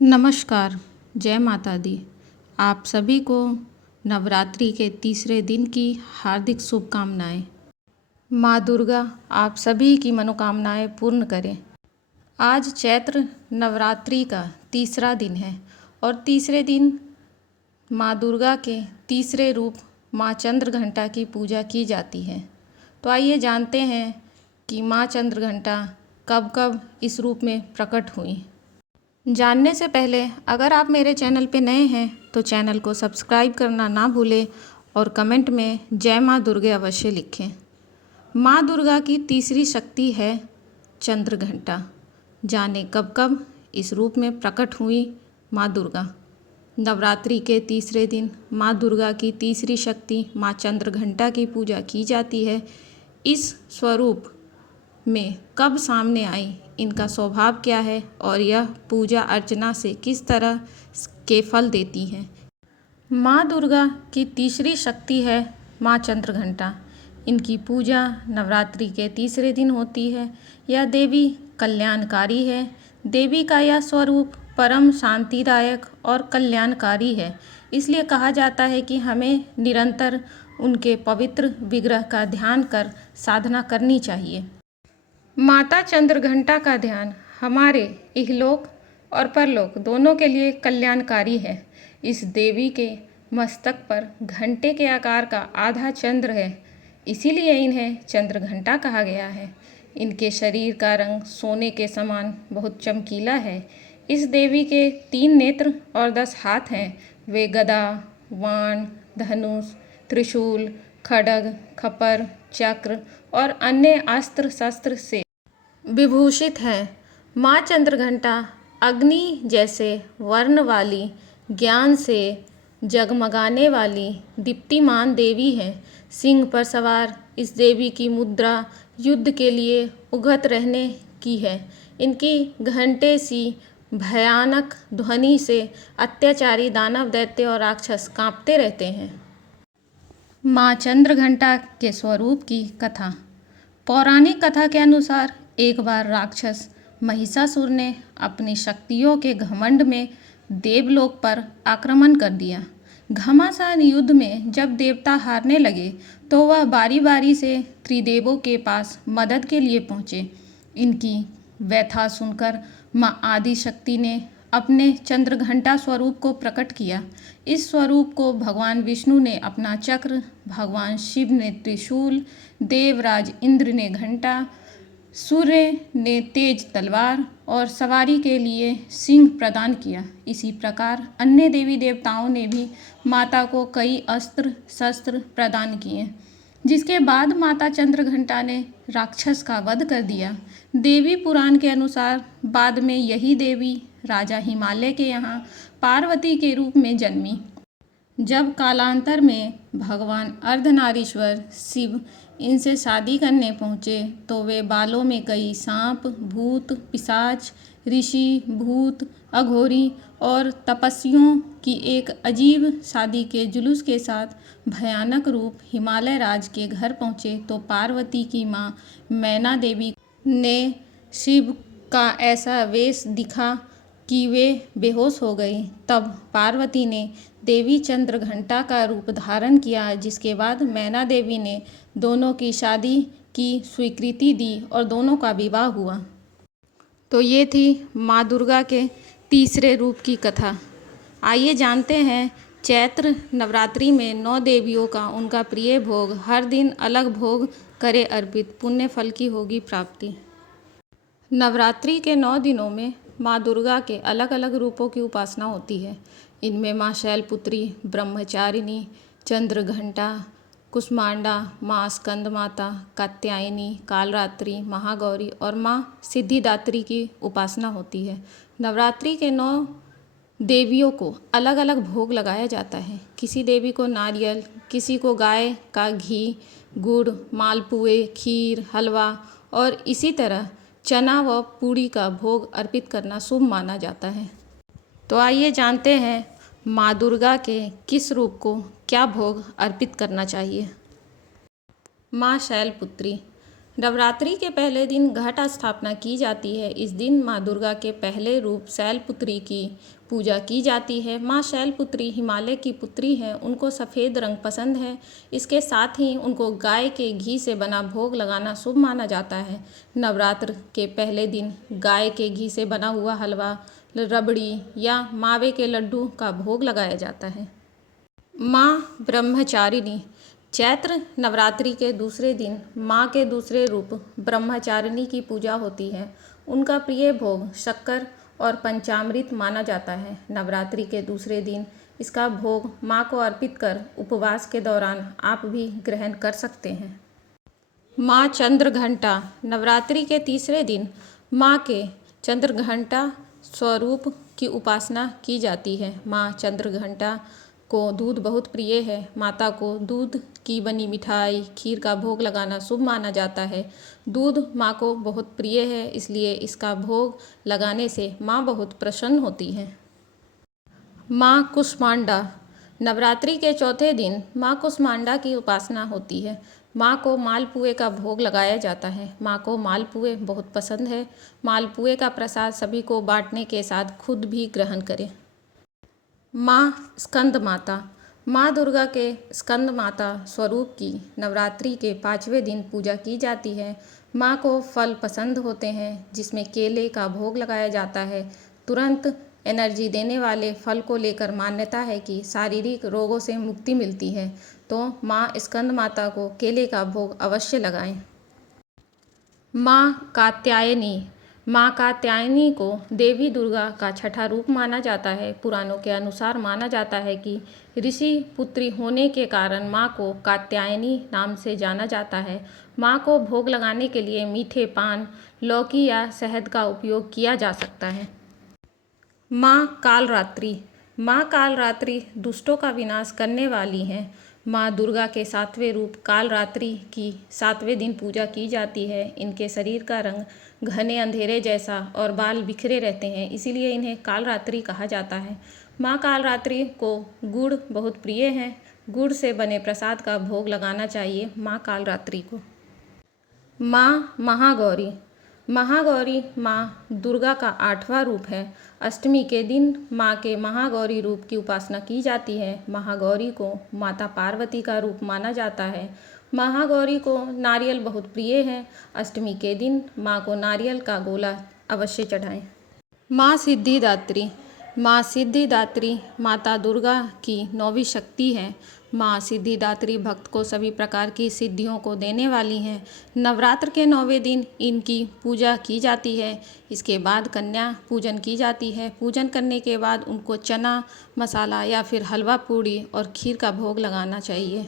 नमस्कार, जय माता दी। आप सभी को नवरात्रि के तीसरे दिन की हार्दिक शुभकामनाएं। माँ दुर्गा आप सभी की मनोकामनाएं पूर्ण करें। आज चैत्र नवरात्रि का तीसरा दिन है और तीसरे दिन माँ दुर्गा के तीसरे रूप माँ चंद्रघंटा की पूजा की जाती है। तो आइए जानते हैं कि माँ चंद्रघंटा कब कब इस रूप में प्रकट हुई। जानने से पहले अगर आप मेरे चैनल पे नए हैं तो चैनल को सब्सक्राइब करना ना भूलें और कमेंट में जय माँ दुर्गे अवश्य लिखें। माँ दुर्गा की तीसरी शक्ति है चंद्रघंटा। जाने कब कब इस रूप में प्रकट हुई माँ दुर्गा। नवरात्रि के तीसरे दिन माँ दुर्गा की तीसरी शक्ति माँ चंद्रघंटा की पूजा की जाती है। इस स्वरूप में कब सामने आई, इनका स्वभाव क्या है और यह पूजा अर्चना से किस तरह के फल देती हैं। माँ दुर्गा की तीसरी शक्ति है माँ चंद्रघंटा। इनकी पूजा नवरात्रि के तीसरे दिन होती है। यह देवी कल्याणकारी है। देवी का यह स्वरूप परम शांतिदायक और कल्याणकारी है। इसलिए कहा जाता है कि हमें निरंतर उनके पवित्र विग्रह का ध्यान कर साधना करनी चाहिए। माता चंद्रघंटा का ध्यान हमारे इहलोक और परलोक दोनों के लिए कल्याणकारी है। इस देवी के मस्तक पर घंटे के आकार का आधा चंद्र है, इसीलिए इन्हें चंद्रघंटा कहा गया है। इनके शरीर का रंग सोने के समान बहुत चमकीला है। इस देवी के 3 नेत्र और 10 हाथ हैं। वे गदा, वाण, धनुष, त्रिशूल, खड्ग, खपर, चक्र और अन्य अस्त्र शस्त्र से विभूषित है। माँ चंद्रघंटा अग्नि जैसे वर्ण वाली, ज्ञान से जगमगाने वाली दीप्तिमान देवी है। सिंह पर सवार इस देवी की मुद्रा युद्ध के लिए उगत रहने की है। इनकी घंटे सी भयानक ध्वनि से अत्याचारी दानव, दैत्य और राक्षस कांपते रहते हैं। माँ चंद्रघंटा के स्वरूप की कथा। पौराणिक कथा के अनुसार एक बार राक्षस महिषासुर ने अपनी शक्तियों के घमंड में देवलोक पर आक्रमण कर दिया। घमासान युद्ध में जब देवता हारने लगे तो वह बारी बारी से त्रिदेवों के पास मदद के लिए पहुँचे। इनकी व्यथा सुनकर माँ आदिशक्ति ने अपने चंद्रघंटा स्वरूप को प्रकट किया। इस स्वरूप को भगवान विष्णु ने अपना चक्र, भगवान शिव ने त्रिशूल, देवराज इंद्र ने घंटा, सूर्य ने तेज तलवार और सवारी के लिए सिंह प्रदान किया। इसी प्रकार अन्य देवी देवताओं ने भी माता को कई अस्त्र शस्त्र प्रदान किए, जिसके बाद माता चंद्रघंटा ने राक्षस का वध कर दिया। देवी पुराण के अनुसार बाद में यही देवी राजा हिमालय के यहाँ पार्वती के रूप में जन्मी। जब कालांतर में भगवान अर्धनारीश्वर शिव इनसे शादी करने पहुँचे तो वे बालों में कई सांप, भूत, पिशाच, ऋषि, भूत, अघोरी और तपस्वियों की एक अजीब शादी के जुलूस के साथ भयानक रूप हिमालय राज के घर पहुँचे तो पार्वती की माँ मैना देवी ने शिव का ऐसा वेश दिखा कि वे बेहोश हो गई। तब पार्वती ने देवी चंद्रघंटा का रूप धारण किया, जिसके बाद मैना देवी ने दोनों की शादी की स्वीकृति दी और दोनों का विवाह हुआ। तो ये थी माँ दुर्गा के तीसरे रूप की कथा। आइए जानते हैं चैत्र नवरात्रि में 9 देवियों का उनका प्रिय भोग। हर दिन अलग भोग करे अर्पित, पुण्य फल की होगी प्राप्ति। नवरात्रि के 9 दिनों में माँ दुर्गा के अलग अलग रूपों की उपासना होती है। इनमें माँ शैलपुत्री, ब्रह्मचारिणी, चंद्रघंटा, कुष्मांडा, माँ स्कंद माता, कात्यायनी, कालरात्रि, महागौरी और माँ सिद्धिदात्री की उपासना होती है। नवरात्रि के 9 देवियों को अलग अलग भोग लगाया जाता है। किसी देवी को नारियल, किसी को गाय का घी, गुड़, मालपुए, खीर, हलवा और इसी तरह चना व पूड़ी का भोग अर्पित करना शुभ माना जाता है। तो आइए जानते हैं माँ दुर्गा के किस रूप को क्या भोग अर्पित करना चाहिए। माँ शैलपुत्री। नवरात्रि के पहले दिन घट स्थापना की जाती है। इस दिन माँ दुर्गा के पहले रूप शैलपुत्री की पूजा की जाती है। माँ शैलपुत्री हिमालय की पुत्री हैं, उनको सफ़ेद रंग पसंद है। इसके साथ ही उनको गाय के घी से बना भोग लगाना शुभ माना जाता है। नवरात्र के पहले दिन गाय के घी से बना हुआ हलवा, रबड़ी या मावे के लड्डू का भोग लगाया जाता है। माँ ब्रह्मचारिणी। चैत्र नवरात्रि के दूसरे दिन माँ के दूसरे रूप ब्रह्मचारिणी की पूजा होती है। उनका प्रिय भोग शक्कर और पंचामृत माना जाता है। नवरात्रि के दूसरे दिन इसका भोग माँ को अर्पित कर उपवास के दौरान आप भी ग्रहण कर सकते हैं। माँ चंद्रघंटा। नवरात्रि के तीसरे दिन माँ के चंद्रघंटा स्वरूप की उपासना की जाती है। माँ चंद्रघंटा को दूध बहुत प्रिय है। माता को दूध की बनी मिठाई, खीर का भोग लगाना शुभ माना जाता है। दूध माँ को बहुत प्रिय है, इसलिए इसका भोग लगाने से माँ बहुत प्रसन्न होती है। माँ कुष्मांडा। नवरात्रि के चौथे दिन माँ कुष्मांडा की उपासना होती है। माँ को मालपुए का भोग लगाया जाता है। माँ को मालपुए बहुत पसंद है। मालपुए का प्रसाद सभी को बांटने के साथ खुद भी ग्रहण करें। माँ स्कंद माता। माँ दुर्गा के स्कंद माता स्वरूप की नवरात्रि के 5वें दिन पूजा की जाती है। माँ को फल पसंद होते हैं, जिसमें केले का भोग लगाया जाता है। तुरंत एनर्जी देने वाले फल को लेकर मान्यता है कि शारीरिक रोगों से मुक्ति मिलती है, तो माँ स्कंद माता को केले का भोग अवश्य लगाएं। माँ कात्यायनी। माँ कात्यायनी को देवी दुर्गा का छठा रूप माना जाता है। पुराणों के अनुसार माना जाता है कि ऋषि पुत्री होने के कारण माँ को कात्यायनी नाम से जाना जाता है। माँ को भोग लगाने के लिए मीठे पान, लौकी या शहद का उपयोग किया जा सकता है। माँ कालरात्रि। माँ कालरात्रि दुष्टों का विनाश करने वाली हैं। माँ दुर्गा के 7वें रूप कालरात्रि की 7वें दिन पूजा की जाती है। इनके शरीर का रंग घने अंधेरे जैसा और बाल बिखरे रहते हैं, इसीलिए इन्हें कालरात्रि कहा जाता है। माँ कालरात्रि को गुड़ बहुत प्रिय है। गुड़ से बने प्रसाद का भोग लगाना चाहिए माँ कालरात्रि को। माँ महागौरी। महागौरी माँ दुर्गा का 8वां रूप है। अष्टमी के दिन माँ के महागौरी रूप की उपासना की जाती है। महागौरी को माता पार्वती का रूप माना जाता है। महागौरी को नारियल बहुत प्रिय है। अष्टमी के दिन माँ को नारियल का गोला अवश्य चढ़ाएं। माँ सिद्धिदात्री। माँ सिद्धिदात्री माता दुर्गा की 9वीं शक्ति है। माँ सिद्धिदात्री भक्त को सभी प्रकार की सिद्धियों को देने वाली हैं। नवरात्र के 9वें दिन इनकी पूजा की जाती है। इसके बाद कन्या पूजन की जाती है। पूजन करने के बाद उनको चना मसाला या फिर हलवा पूड़ी और खीर का भोग लगाना चाहिए।